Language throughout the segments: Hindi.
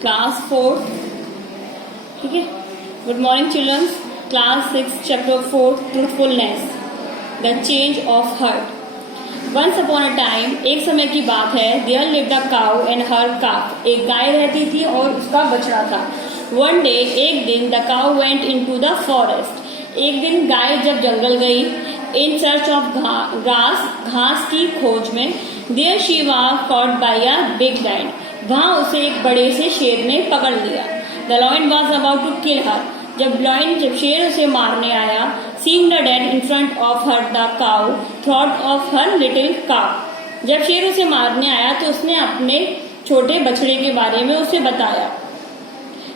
क्लास 4, ठीक है। Good morning childrens, class 6 chapter 4 truthfulness, the change of heart. Once upon a time, एक समय की बात है, there lived a cow and her calf, एक गाय रहती थी और उसका बछड़ा था। वन डे, एक दिन, the cow went into the forest, एक दिन गाय जब जंगल गई, इन सर्च ऑफ ग्रास, घास की खोज में। There she was caught by a big lion, वहां उसे एक बड़े से शेर ने पकड़ लिया। The lion was about to kill her, जब शेर उसे मारने आया, seeing the dead in front of her, the cow thought of her little calf, जब शेर उसे मारने आया तो उसने अपने छोटे बछड़े के बारे में उसे बताया।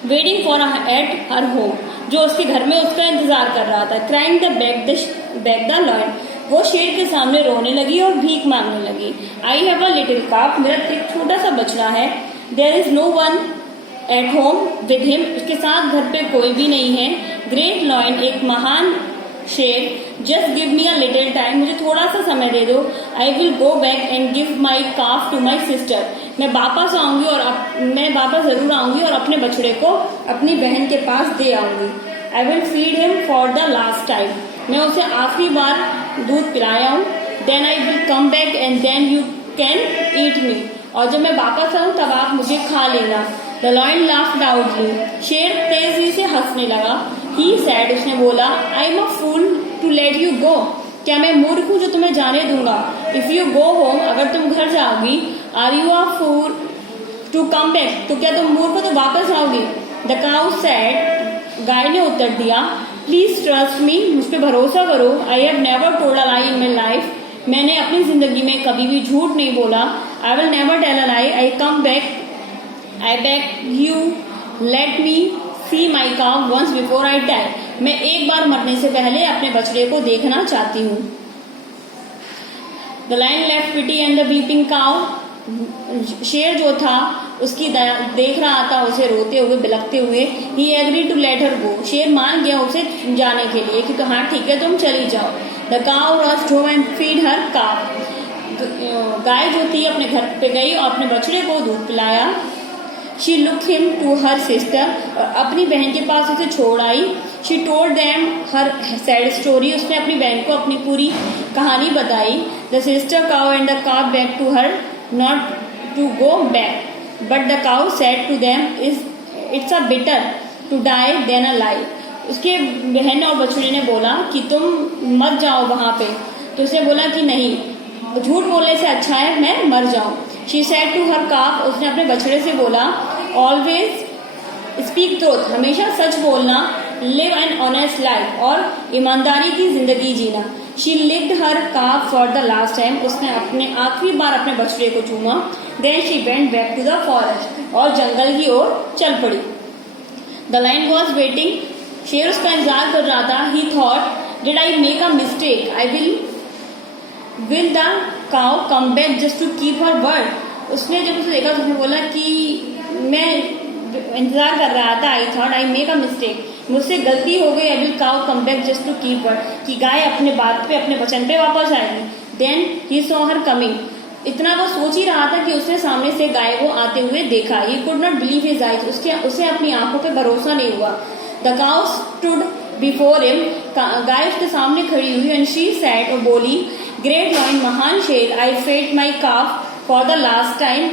Waiting for at her home, जो उसके घर में उसका इंतजार कर रहा था। Crying the back the lion, वो शेर के सामने रोने लगी और भीख मांगने लगी। आई हैव अ लिटिल काफ, मेरा एक छोटा सा बछड़ा है। There is no one at home with him, उसके साथ घर पे कोई भी नहीं है। ग्रेट लायन, एक महान शेर, just give me a little time, मुझे थोड़ा सा समय दे दो। I will go back and give my calf to my sister, मैं वापस आऊंगी और मैं वापस जरूर आऊंगी और अपने बछड़े को अपनी बहन के पास दे आऊंगी। I will feed him for the last time, मैं उसे आखिरी बार दूध पिलाया हूँ। Then I will come back and then you can eat me, और जब मैं वापस आऊँ तब आप मुझे खा लेना। द लायन लाफ्ड लाउडली, शेर तेजी से हंसने लगा। ही सैड, उसने बोला, I am a fool to let you go, क्या मैं मूर्ख हूँ जो तुम्हें जाने दूंगा। इफ यू गो होम, अगर तुम घर जाओगी, are you a fool to come back, तो क्या तुम मूर्ख हो तो वापस आओगी। द काउ सैड, गाय ने उत्तर दिया, प्लीज ट्रस्ट मी, मुझ पर भरोसा करो। I have never told a lie in my life, मैंने अपनी जिंदगी में कभी भी झूठ नहीं बोला। I will never tell a lie, I come back, I beg you let me see my cow once before I die, मैं एक बार मरने से पहले अपने बछड़े को देखना चाहती हूँ। The lion left pity and the weeping cow, शेर जो था उसकी देख रहा था उसे रोते हुए बिलखते हुए। ही एग्री टू लेट हर गो, शेर मान गया उसे जाने के लिए कि तो हाँ ठीक है तुम चली जाओ। The cow rushed home and feed her calf, गाय जो थी अपने घर पे गई और अपने बछड़े को दूध पिलाया। She look him to her sister, और अपनी बहन के पास उसे छोड़ आई। She told them her sad story, उसने अपनी बहन को अपनी पूरी कहानी बताई। The sister cow and the calf back to her not to go back, but the cow said to them it's a better to die than a lie, उसके बहन और बछड़े ने बोला कि तुम मत जाओ वहां पे, तो उसने बोला कि नहीं, झूठ बोलने से अच्छा है मैं मर जाऊं। शी सेड टू हर काफ, उसने अपने बछड़े से बोला, ऑलवेज स्पीक ट्रूथ, हमेशा सच बोलना। लिव एन ऑनेस्ट लाइफ, और ईमानदारी की जिंदगी जीना। She lived her calf for the last time, उसने अपने आखिरी बार अपने बछड़े को चूमा। Then she went back to the forest, और जंगल की ओर चल पड़ी। द लायन वॉज वेटिंग, शेर उसका इंतजार कर रहा था। He thought, did I make a mistake, I will the cow come back just to keep her word, उसने जब उसे देखा तो उसने बोला कि मैं इंतजार कर रहा था, I thought I make a mistake, मुझसे गलती हो गई। I will cow come back just to keep word, कि गाय अपने बात पे अपने वचन पे वापस आएगी। Then he saw her coming, इतना वो सोच ही रहा था कि उसने सामने से गाय को आते हुए देखा। He could not believe his eyes, उसे अपनी आंखों पे भरोसा नहीं हुआ। The cow stood before him, गाय उसके सामने खड़ी हुई। एंड शी सैड, और बोली, ग्रेट लायन, महान शेर, I fed my calf for the last time,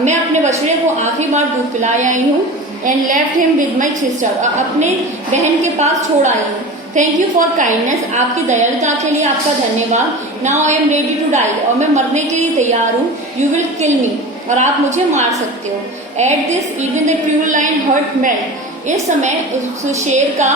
मैं अपने बछड़े को आखिरी बार दूध पिलाई आई हूँ। And left him with my sister, अपने बहन के पास छोड़ आई हूँ। थैंक यू फॉर काइंडनेस, आपकी दयालुता के लिए आपका धन्यवाद। Now I am ready to die, और मैं मरने के लिए तैयार हूँ। यू विल किल मी, और आप मुझे मार सकते हो। At this even the cruel lion heart melt, इस समय उस शेर का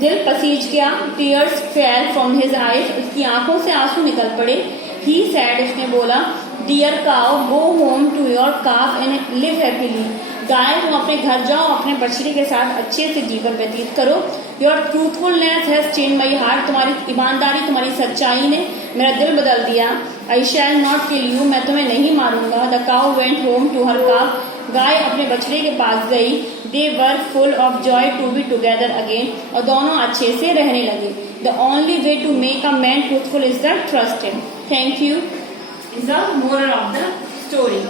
दिल पसीज गया। Tears fell from his eyes, उसकी आंखों से आंसू निकल पड़े। ही सैड, उसने बोला, dear cow go home to your calf and live happily, गाय तुम अपने घर जाओ, अपने बछड़े के साथ अच्छे से जीवन व्यतीत करो। Your truthfulness has change my heart, तुम्हारी ईमानदारी, तुम्हारी सच्चाई ने मेरा दिल बदल दिया। आई शैल नॉट किल यू, मैं तुम्हें नहीं मारूंगा। The cow went home to her calf, गाय अपने बछड़े के पास गई। They were full of joy to be together again, और दोनों अच्छे से रहने लगे। The only way to make a man truthful is the trust him. Thank you is the moral of the story.